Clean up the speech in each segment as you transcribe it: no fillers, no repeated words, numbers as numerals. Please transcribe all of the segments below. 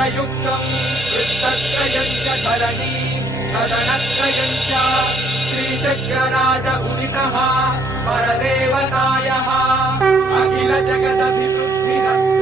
चक्रयुक्तं वृत्तत्रयञ्च धरणी सदनत्रयञ्च श्रीचक्रराज उदितः परदेवतायः अखिल जगदभिवृद्धिरस्तु।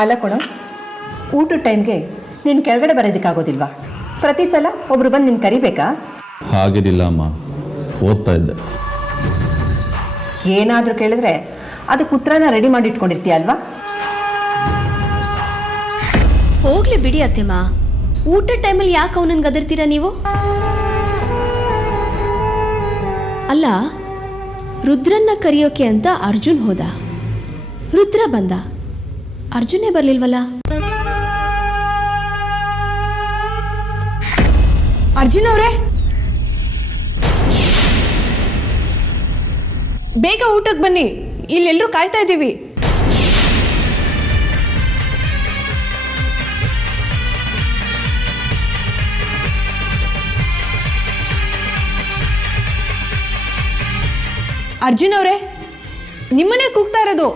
ಅಲ್ಲ ಕೊಡು, ಊಟದ ಟೈಮ್ಗೆ ನೀನು ಕೆಳಗಡೆ ಬರೋದಕ್ಕಾಗೋದಿಲ್ವಾ? ಪ್ರತಿ ಸಲ ಒಬ್ರು ಬಂದು ನೀನು ಕರಿಬೇಕಾ? ಹಾಗೇನಿಲ್ಲ ಅಮ್ಮ, ಓದ್ತಾ ಇದ್ದೆ. ಏನಾದರೂ ಕೇಳಿದ್ರೆ ಅದಕ್ಕೆ ಉತ್ತರನ ರೆಡಿ ಮಾಡಿ ಇಟ್ಕೊಂಡಿರ್ತೀಯ ಅಲ್ವಾ? ಹೋಗ್ಲಿ ಬಿಡಿ ಅತ್ತೆಮ್ಮ, ಊಟದ ಟೈಮಲ್ಲಿ ಯಾಕೆ ಅವನನ್ನು ಗದರ್ತೀರಾ ನೀವು? ಅಲ್ಲ, ರುದ್ರನ್ನ ಕರೆಯೋಕೆ ಅಂತ ಅರ್ಜುನ್ ಹೋದ, ರುದ್ರ ಬಂದ, ಅರ್ಜುನೇ ಬರ್ಲಿಲ್ವಲ್ಲ? ಅರ್ಜುನ್ ಅವರೇ, ಬೇಗ ಊಟಕ್ಕೆ ಬನ್ನಿ, ಇಲ್ಲೆಲ್ಲರೂ ಕಾಯ್ತಾ ಇದ್ದೀವಿ. ಅರ್ಜುನ್ ಅವರೇ, ನಿಮ್ಮನ್ನೇ ಕೂಗ್ತಾ ಇರೋದು.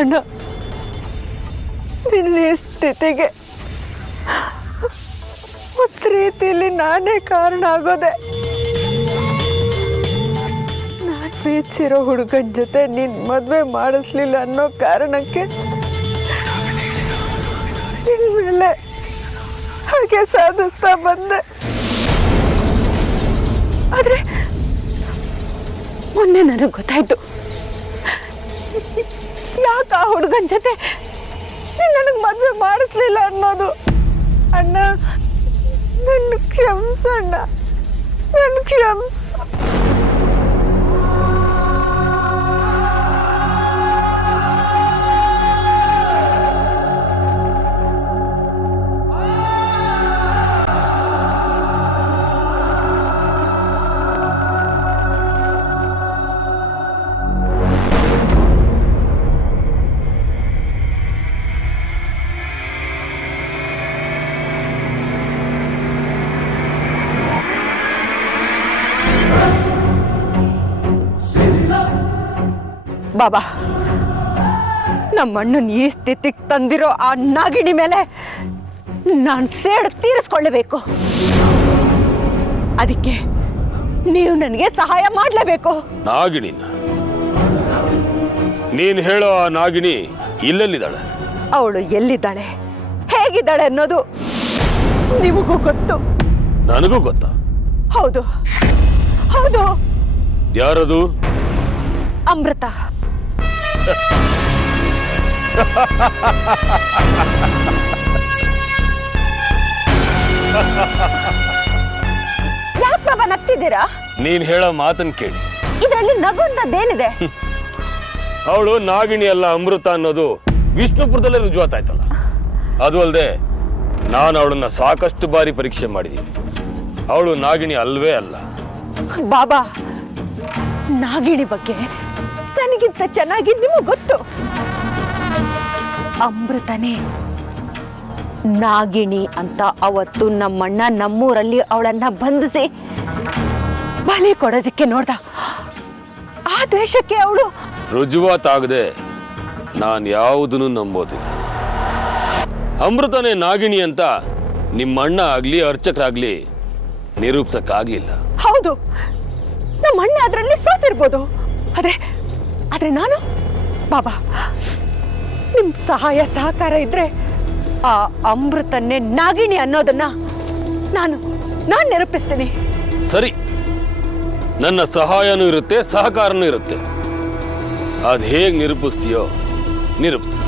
ಅಣ್ಣ, ನಿನ್ನ ಸ್ಥಿತಿಗೆ ಒಂದು ರೀತಿಯಲ್ಲಿ ನಾನೇ ಕಾರಣ ಆಗೋದೆ. ನಾನು ಪ್ರೀತಿಸಿರೋ ಹುಡುಗನ ಜೊತೆ ನಿನ್ನ ಮದುವೆ ಮಾಡಿಸ್ಲಿಲ್ಲ ಅನ್ನೋ ಕಾರಣಕ್ಕೆ ನಿನ್ನ ಮೇಲೆ ಹಾಗೆ ಸಾಧಿಸ್ತಾ ಬಂದೆ. ಆದರೆ ಮೊನ್ನೆ ನನಗೆ ಗೊತ್ತಾಯ್ತು, ಯಾಕೆ ಆ ಹುಡುಗನ ಜೊತೆ ನನಗೆ ಮದುವೆ ಮಾಡಿಸ್ಲಿಲ್ಲ ಅನ್ನೋದು. ಅಣ್ಣ, ನನ್ನ ಕ್ಷಮಿಸಣ್ಣ, ನನ್ನ ಕ್ಷಮಿಸ. ಬಾಬಾ, ನಮ್ಮ ಅಣ್ಣನ ಈ ಸ್ಥಿತಿಗೆ ತಂದಿರೋ ಆ ನಾಗಿಣಿ ಮೇಲೆ ನಾನು ಸೇಡು ತೀರಿಸ್ಕೊಳ್ಳಬೇಕು. ಅದಕ್ಕೆ ನೀವು ನನಗೆ ಸಹಾಯ ಮಾಡಲೇಬೇಕು. ನಾಗಿಣಿ? ನೀನು ಹೇಳೋ ಆ ನಾಗಿಣಿ ಇಲ್ಲೆಲ್ಲಿದ್ದಾಳೆ? ಅವಳು ಎಲ್ಲಿದ್ದಾಳೆ, ಹೇಗಿದ್ದಾಳೆ ಅನ್ನೋದು ನಿಮಗೂ ಗೊತ್ತು, ನನಗೂ ಗೊತ್ತಾ? ಹೌದು ಹೌದು. ಯಾರದು? ಅಮೃತ. ಯಾಕೆ ಬಾಬಾ ನಗ್ತಿದ್ದೀರಾ? ನೀನ್ ಹೇಳೋ ಮಾತನ್ ಕೇಳಿ ಇದರಲ್ಲಿ ನಗುವಂತದ್ದೇನಿದೆ? ಅವಳು ನಾಗಿಣಿ ಅಲ್ಲ, ಅಮೃತ ಅನ್ನೋದು ವಿಷ್ಣುಪುರದಲ್ಲೇ ರುಜುವಾತಾಯ್ತಲ್ಲ. ಅದು ಅಲ್ಲದೆ ನಾನು ಅವಳನ್ನ ಸಾಕಷ್ಟು ಬಾರಿ ಪರೀಕ್ಷೆ ಮಾಡಿದ್ದೀನಿ. ಅವಳು ನಾಗಿಣಿ ಅಲ್ವೇ ಅಲ್ಲ. ಬಾಬಾ, ನಾಗಿಣಿ ಬಗ್ಗೆ ನನಗಿಂತ ಚೆನ್ನಾಗಿ ನಿಮಗೆ ಗೊತ್ತು. ಅಮೃತನೇ ನಾಗಿಣಿ ಅಂತ ಅವತ್ತು ನಮ್ಮಣ್ಣ ನಮ್ಮೂರಲ್ಲಿ ಅವಳನ್ನ ಬಂಧಿಸಿ ಬಲಿ ಕೊಡೋದಕ್ಕೆ ನೋಡ್ದ. ಆ ದ್ವೇಷಕ್ಕೆ ಅವಳು ರುಜುವಾತಾಗದೆ ನಾನು ಯಾವುದನ್ನು ನಂಬೋದಿಲ್ಲ. ಅಮೃತನೇ ನಾಗಿಣಿ ಅಂತ ನಿಮ್ಮಣ್ಣ ಆಗ್ಲಿ ಅರ್ಚಕರಾಗ್ಲಿ ನಿರೂಪಿಸಕ್ಕಾಗ್ಲಿಲ್ಲ. ಹೌದು, ನಮ್ಮ ಅಣ್ಣ ಅದರಲ್ಲಿ ಸೋತಿರ್ಬೋದು. ಆದ್ರೆ ನಾನು ಬಾಬಾ, ನಿಮ್ ಸಹಾಯ ಸಹಕಾರ ಇದ್ರೆ ಆ ಅಮೃತನ್ನೇ ನಾಗಿಣಿ ಅನ್ನೋದನ್ನ ನಾನು ನಿರೂಪಿಸ್ತೀನಿ. ಸರಿ, ನನ್ನ ಸಹಾಯನೂ ಇರುತ್ತೆ, ಸಹಕಾರನೂ ಇರುತ್ತೆ. ಅದು ಹೇಗೆ ನಿರೂಪಿಸ್ತೀಯೋ ನಿರೂಪಿಸ್.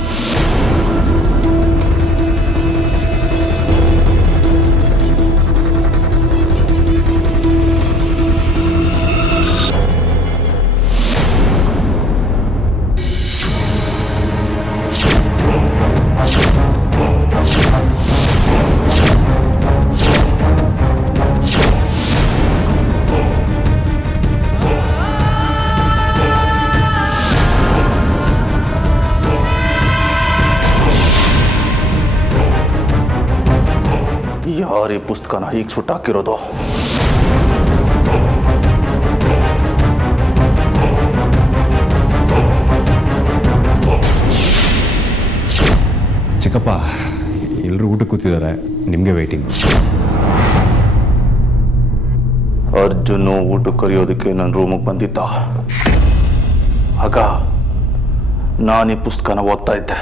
ಯಾರು ಈ ಪುಸ್ತಕನ ಹೀಗೆ ಸುಟ್ಟಾಕಿರೋದು? ಚಿಕ್ಕಪ್ಪ, ಎಲ್ಲರೂ ಊಟಕ್ಕೆ ಕೂತಿದ್ದಾರೆ, ನಿಮಗೆ ವೇಟಿಂಗ್. ಅರ್ಜುನು ಊಟಕ್ಕೆ ಕರೆಯೋದಕ್ಕೆ ನನ್ನ ರೂಮಿಗೆ ಬಂದಿದ್ದ. ಆಗ ನಾನು ಈ ಪುಸ್ತಕನ ಓದ್ತಾ ಇದ್ದೆ.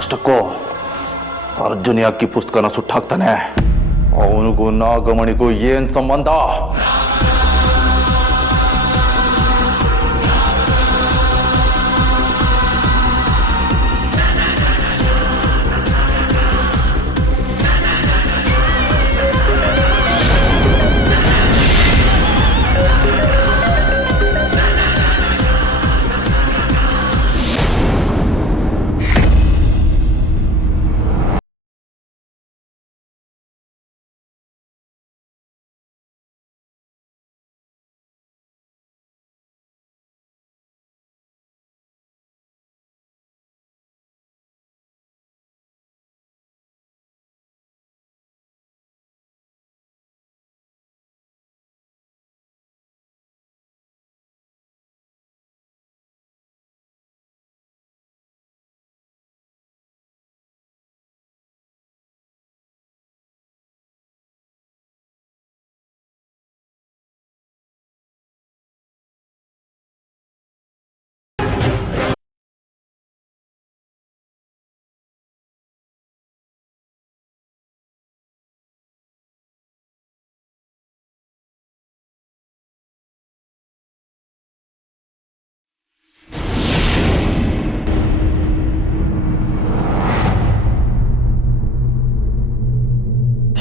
ಅಷ್ಟಕ್ಕೂ ಅರ್ಜುನ್ ಯಾಕೆ ಪುಸ್ತಕನ ಸುಟ್ಟಾಕ್ತಾನೆ? ಅವನಿಗೂ ನಾಗಮಣಿಗೂ ಏನ್ ಸಂಬಂಧ?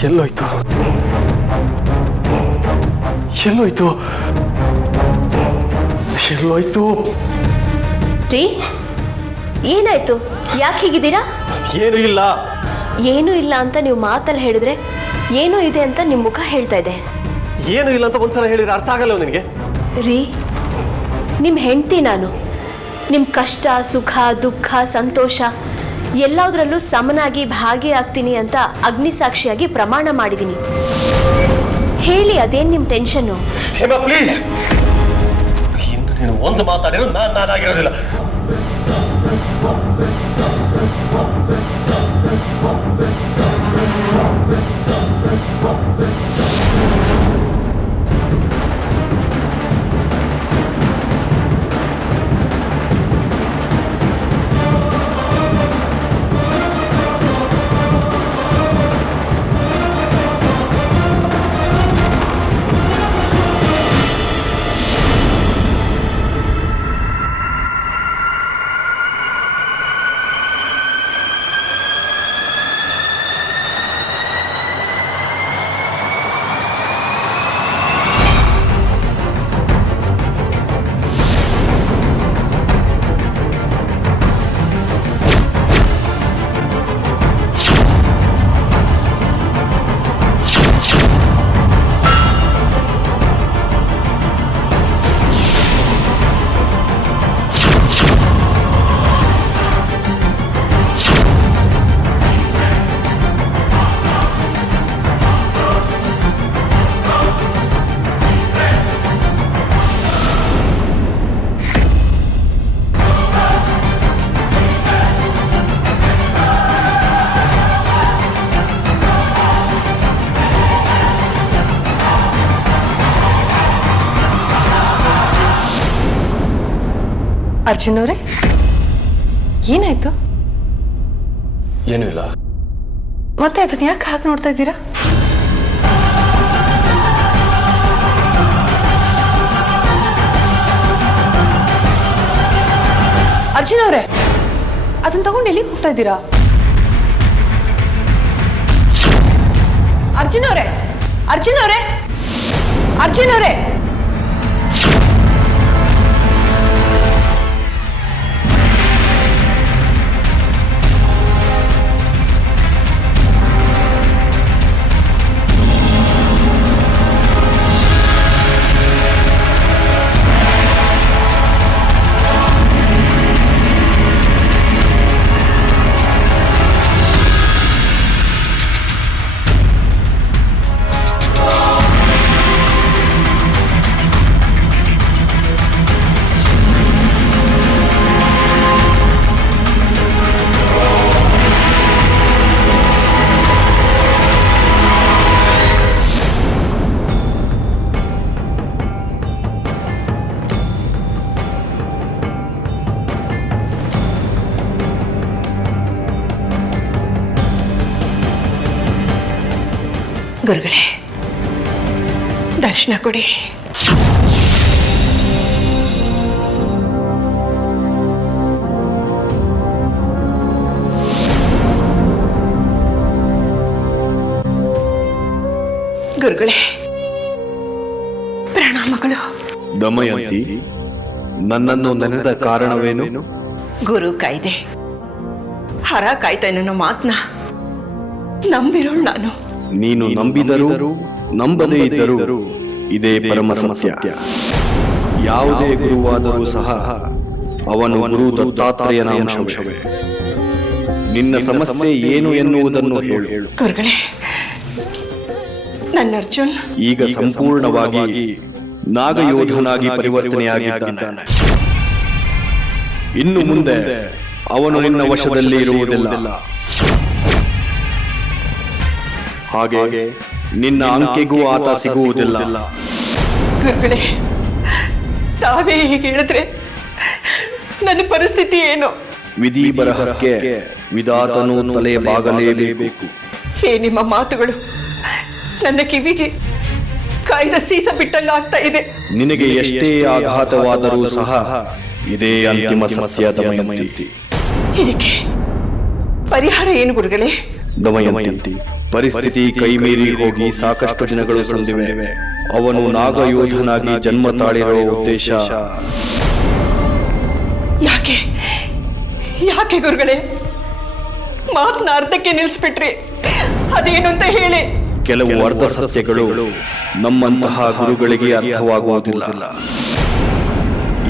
ಎಲ್ಲೋಯ್ತು ಎಲ್ಲೋಯ್ತು ಎಲ್ಲೋಯ್ತು? ರೀ, ಏನಾಯ್ತು? ಯಾಕೆ ಹೀಗಿದ್ದೀರಾ? ಏನು ಇಲ್ಲ. ಏನೂ ಇಲ್ಲ ಅಂತ ನೀವು ಮಾತಲ್ಲಿ ಹೇಳಿದ್ರೆ ಏನೋ ಇದೆ ಅಂತ ನಿಮ್ಮ ಮುಖ ಹೇಳ್ತಾ ಇದೆ. ಏನು ಇಲ್ಲ ಅಂತ ಒಂದ್ಸಲ ಹೇಳಿದ್ರೆ ಅರ್ಥ ಆಗಲ್ಲ ನಿನಗೆ? ರೀ, ನಿಮ್ಮ ಹೆಂಡತಿ ನಾನು. ನಿಮ್ಮ ಕಷ್ಟ, ಸುಖ, ದುಃಖ, ಸಂತೋಷ ಎಲ್ಲದರಲ್ಲೂ ಸಮನಾಗಿ ಭಾಗಿಯಾಗ್ತೀನಿ ಅಂತ ಅಗ್ನಿಸಾಕ್ಷಿಯಾಗಿ ಪ್ರಮಾಣ ಮಾಡಿದ್ದೀನಿ. ಹೇಳಿ, ಅದೇನು ನಿಮ್ಮ ಟೆನ್ಷನ್ನು? ಹೇಮಾ, ಪ್ಲೀಸ್, ಇನ್ನು ನೀನು ಒಂದು ಮಾತಾಡಿರೋ ನಾನಾಗಿರೋದಿಲ್ಲ. ಅರ್ಜುನ್ ಅವರೇ, ಏನಾಯ್ತು? ಏನೂ ಇಲ್ಲ. ಮತ್ತೆ ಅದನ್ನ ಯಾಕೆ ಹಾಗೆ ನೋಡ್ತಾ ಇದ್ದೀರಾ? ಅರ್ಜುನ್ ಅವರೇ, ಅದನ್ನ ತಗೊಂಡು ಎಲ್ಲಿಗೆ ಹೋಗ್ತಾ ಇದ್ದೀರಾ? ಅರ್ಜುನ್ ಅವರೇ, ಅರ್ಜುನ್ ಅವರೇ, ಅರ್ಜುನ್ ಅವರೇ! ಗುರುಗಳೇ, ದರ್ಶನ ಕೊಡಿ. ಗುರುಗಳೇ, ಪ್ರಣಾಮಗಳು. ದಮಯಂತಿ, ನನ್ನನ್ನು ನೆನೆದ ಕಾರಣವೇನು? ಗುರು ಕಾಯ್ದೆ, ಹರ ಕಾಯ್ತಾ ಅನ್ನೋ ಮಾತನ್ನ ನಂಬಿರೋಳು ನಾನು. ನೀನು ನಂಬಿದರೂ ನಂಬದೇ ಇದ್ದರೂ ಇದೇ ಪರಮ ಸತ್ಯ. ಯಾವುದೇ ಗುರುವಾದರೂ ಸಹ ಅವನು ಗುರು ದತ್ತಾತ್ರೇಯನ ಅಂಶವೇ. ನಿನ್ನ ಸಮಸ್ಯೆ ಏನು ಎನ್ನುವುದನ್ನು ಹೇಳು. ಗುರುಗಳೇ, ನನ್ನ ಅರ್ಜುನ್ ಈಗ ಸಂಪೂರ್ಣವಾಗಿ ನಾಗಯೋಧನಾಗಿ ಪರಿವರ್ತನೆಯಾಗಿದ್ದಾನೆ. ಇನ್ನು ಮುಂದೆ ಅವನು ನಿನ್ನ ವಶದಲ್ಲಿ ಇರುವುದಿಲ್ಲ. ಹಾಗೆ ನಿನ್ನ ಅಂಕೆಗೂ ಆತ ಸಿಗುವುದಿಲ್ಲ. ಗುರುಗಳೇ, ತಾವೇ ಹೀಗೆ ಹೇಳಿದ್ರೆ ನನ್ನ ಪರಿಸ್ಥಿತಿ ಏನು? ವಿಧಿ ಬರಹಕ್ಕೆ ವಿಧಾತನು ತಲೆ ಬಾಗಲೇಬೇಕು. ಹೇ, ನಿಮ್ಮ ಮಾತುಗಳು ನನ್ನ ಕಿವಿಗೆ ಕಾಯ್ದ ಸೀಸ ಬಿಟ್ಟಂಗ ಆಗ್ತಾ ಇದೆ. ನಿನಗೆ ಎಷ್ಟೇ ಆಘಾತವಾದರೂ ಸಹ ಇದೇ ಅಂತಿಮ ಸತ್ಯ ದಮಯಂತಿ. ಇದಕ್ಕೆ ಪರಿಹಾರ ಏನು ಗುರುಗಳೇ? ದಮಯಂತಿ, ಪರಿಸ್ಥಿತಿ ಕೈಮೀರಿ ಹೋಗಿ ಸಾಕಷ್ಟು ದಿನಗಳು ಸಂದಿವೆ. ಅವನು ನಾಗಯೋಧನಾಗಿ ಜನ್ಮ ತಾಳಿರೋ ಉದ್ದೇಶ ಯಾಕೆ ಯಾಕೆ ಗುರುಗಳೇ ಮಾತನ್ನ ಅರ್ಧಕ್ಕೆ ನಿಲ್ಲಿಸ್ಬಿಟ್ರಿ? ಅದೇನು ಅಂತ ಹೇಳಿ. ಕೆಲವು ಅರ್ಧ ಸತ್ಯಗಳು ನಮ್ಮಂತಹ ಗುರುಗಳಿಗೆ ಅರ್ಥವಾಗುವುದಿಲ್ಲ.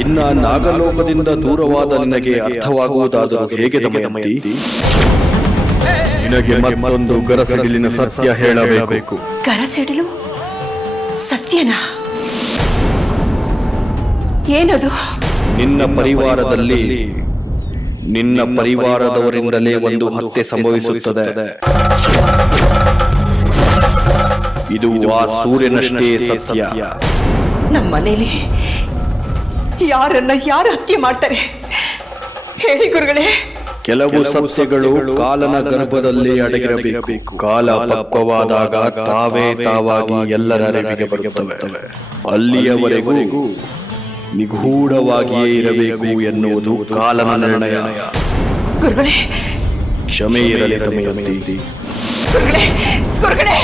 ಇನ್ನ ನಾಗಲೋಕದಿಂದ ದೂರವಾದ ನಿನಗೆ ಅರ್ಥವಾಗುವುದಾದರೂ ಹೇಗೆ ದಮಯಂತಿ? ನಿನಗೆ ಮತ್ತೊಂದು ಗರಸಡಿಲಿನ ಸತ್ಯ ಹೇಳಬೇಕು. ಗರಸೆಡಿಲು ಸತ್ಯನಾ? ಏನದು? ನಿನ್ನ ಪರಿವಾರದಲ್ಲಿ ನಿನ್ನ ಪರಿವಾರದವರಿಂದಲೇ ಒಂದು ಹತ್ಯೆ ಸಂಭವಿಸುತ್ತದೆ. ಇದು ಆ ಸೂರ್ಯನಷ್ಟೇ ಸತ್ಯ. ನಮ್ಮ ಮನೇಲಿ ಯಾರನ್ನ ಯಾರು ಹತ್ಯೆ ಮಾಡ್ತಾರೆ ಹೇಳಿ ಗುರುಗಳೇ? ಕೆಲವು ಸತ್ಯಗಳು ಕಾಲನ ಗರ್ಭದಲ್ಲಿ ಅಡಗಿರಬೇಕು. ಕಾಲ ಪಕ್ವವಾದಾಗ ತಾವಾಗಿ ಎಲ್ಲರ ಅರಿವಿಗೆ ಬರುತ್ತವೆ. ಅಲ್ಲಿಯವರೆಗೂ ನಿಗೂಢವಾಗಿಯೇ ಇರಬೇಕು ಎನ್ನುವುದು ಕಾಲನ ನಿರ್ಣಯ. ಗುರುಗಳೇ, ಕ್ಷಮೆ ಇರಲಿ ದಮಯಂತಿ. ಗುರುಗಳೇ, ಗುರುಗಳೇ!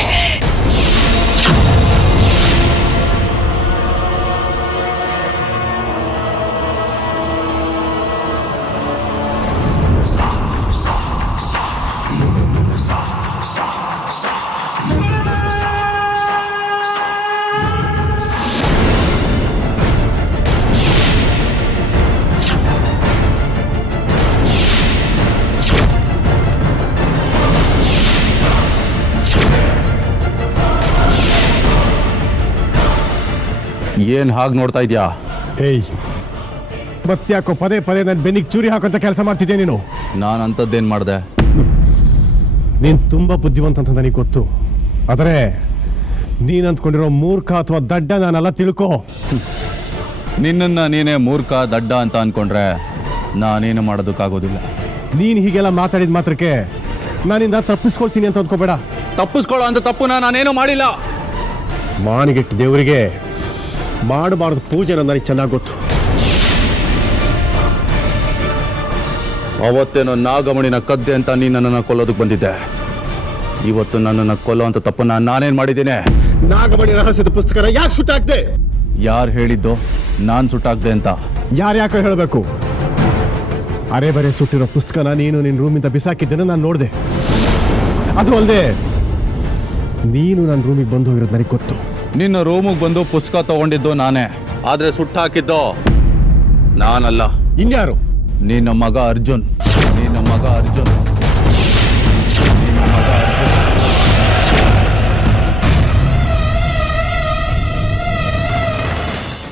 ಏನು ಹಾಗೆ ನೋಡ್ತಾ ಇದೆಯಾ? ಏಯ್, ಮತ್ತ್ಯಾಕೋ ಪದೇ ಪದೇ ನನ್ನ ಬೆನ್ನಿಗೆ ಚೂರಿ ಹಾಕೋಂತ ಕೆಲಸ ಮಾಡ್ತಿದ್ದೆ ನೀನು? ನಾನು ಅಂಥದ್ದೇನು ಮಾಡಿದೆ? ನೀನು ತುಂಬ ಬುದ್ಧಿವಂತ ಅಂತ ನನಗೆ ಗೊತ್ತು. ಆದರೆ ನೀನು ಅಂದ್ಕೊಂಡಿರೋ ಮೂರ್ಖ ಅಥವಾ ದಡ್ಡ ನಾನೆಲ್ಲ ತಿಳ್ಕೊ. ನಿನ್ನನ್ನು ನೀನೇ ಮೂರ್ಖ ದಡ್ಡ ಅಂತ ಅನ್ಕೊಂಡ್ರೆ ನಾನೇನು ಮಾಡೋದಕ್ಕಾಗೋದಿಲ್ಲ. ನೀನು ಹೀಗೆಲ್ಲ ಮಾತಾಡಿದ ಮಾತ್ರಕ್ಕೆ ನಾನಿಂದ ತಪ್ಪಿಸ್ಕೊಳ್ತೀನಿ ಅಂತ ಅಂದ್ಕೋಬೇಡ. ತಪ್ಪಿಸ್ಕೊಳ್ಳೋ ಅಂತ ತಪ್ಪುನ ನಾನೇನು ಮಾಡಿಲ್ಲ. ಮಾನಿಗೆಟ್ಟು ದೇವರಿಗೆ ಮಾಡಬಾರ್ದು ಪೂಜೆ ನನಗೆ ಚೆನ್ನಾಗಿ ಗೊತ್ತು. ಅವತ್ತೇನೋ ನಾಗಮಣಿನ ಕದ್ದೆ ಅಂತ ನೀನು ನನ್ನನ್ನು ಕೊಲ್ಲೋದಕ್ಕೆ ಬಂದಿದ್ದೆ. ಇವತ್ತು ನನ್ನನ್ನು ಕೊಲ್ಲೋ ಅಂತ ತಪ್ಪನ್ನ ನಾನೇನು ಮಾಡಿದ್ದೇನೆ? ನಾಗಮಣಿ ರಹಸ್ಯದ ಪುಸ್ತಕನ ಯಾಕೆ ಸುಟ್ಟಾಕ್ದೆ? ಯಾರು ಹೇಳಿದ್ದು ನಾನು ಸುಟ್ಟಾಕ್ದೆ ಅಂತ? ಯಾಕೆ ಹೇಳಬೇಕು? ಅರೆ ಬರೆ ಸುಟ್ಟಿರೋ ಪುಸ್ತಕನ ನೀನು ನಿನ್ನ ರೂಮಿಂದ ಬಿಸಾಕಿದ್ದೇನೆ ನಾನು ನೋಡಿದೆ. ಅದು ಅಲ್ಲದೆ ನೀನು ನನ್ನ ರೂಮಿಗೆ ಬಂದು ಹೋಗಿರೋದು ನನಗೆ ಗೊತ್ತು. ನಿನ್ನ ರೂಮಿಗೆ ಬಂದು ಪುಸ್ತಕ ತಗೊಂಡಿದ್ದು ನಾನೇ, ಆದರೆ ಸುಟ್ಟಾಕಿದ್ದು ನಾನಲ್ಲ. ಇನ್ಯಾರು? ನಿನ್ನ ಮಗ ಅರ್ಜುನ್. ನಿನ್ನ ಮಗ ಅರ್ಜುನ್. ನಿನ್ನ ಮಗ ಅರ್ಜುನ್.